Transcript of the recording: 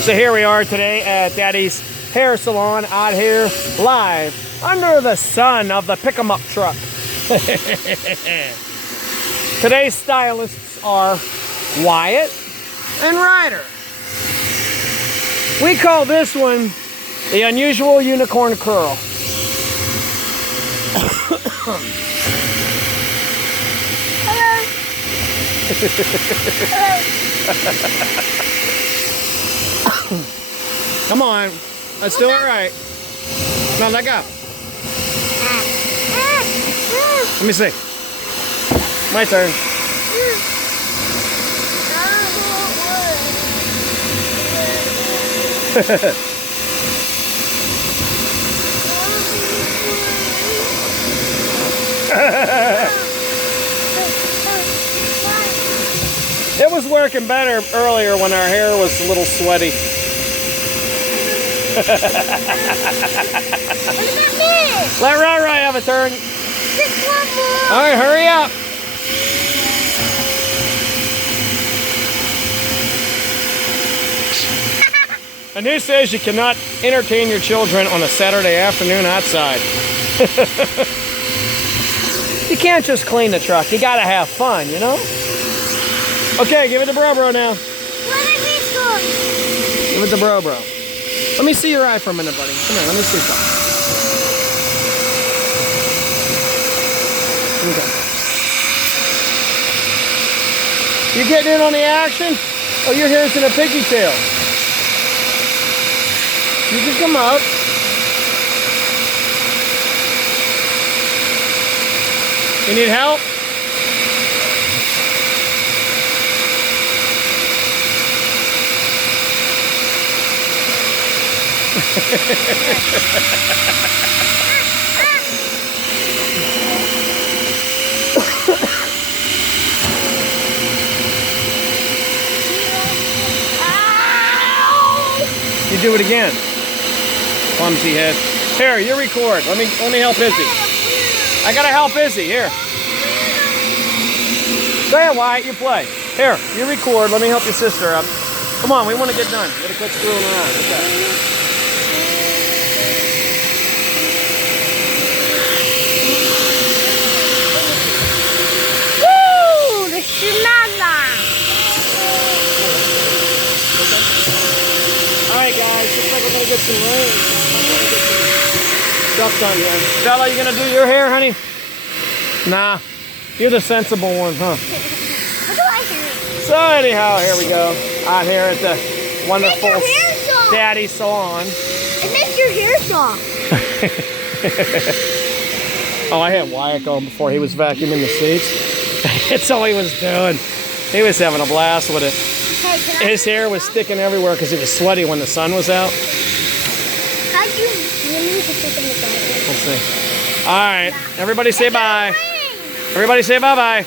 So here we are today at Daddy's hair salon out here live under the sun of the pick-em-up truck. Today's stylists are Wyatt and Ryder. We call this one the unusual unicorn curl. Come on, let's do it right. No, let go. Let me see. My turn. It was working better earlier when our hair was a little sweaty. What about me? Let Rai have a turn. Just one more. All right, hurry up. And who says you cannot entertain your children on a Saturday afternoon outside? You can't just clean the truck. You gotta have fun, you know? Okay, give it to Bro now. What are we doing? Give it to Bro. Let me see your eye for a minute, buddy. Come here, let me see something. Okay. You getting in on the action? Oh, your hair's in a piggy tail. You can come up. You need help? You do it again. Clumsy head. Here, you record. Let me help Izzy. I gotta help Izzy. Here. Go ahead, Wyatt. You play. Here, you record. Let me help your sister up. Come on, we want to get done. We gotta quit screwing around. Okay. Woo! The Shimada. Alright guys, looks like we're gonna get some rain. Stuff done here. Bella, you gonna do your hair, honey? Nah. You're the sensible one, huh? What do I hear? So anyhow, here we go. Out here at the wonderful Make your hair soft. Daddy salon. It makes your hair soft. Oh, I had Wyatt going before he was vacuuming the seats. That's all he was doing. He was having a blast with it. Hey, can I His hair was sticking everywhere because it was sweaty when the sun was out. How'd you need to stick in the garden? We'll see. All right, everybody say bye. Rain. Everybody say bye-bye.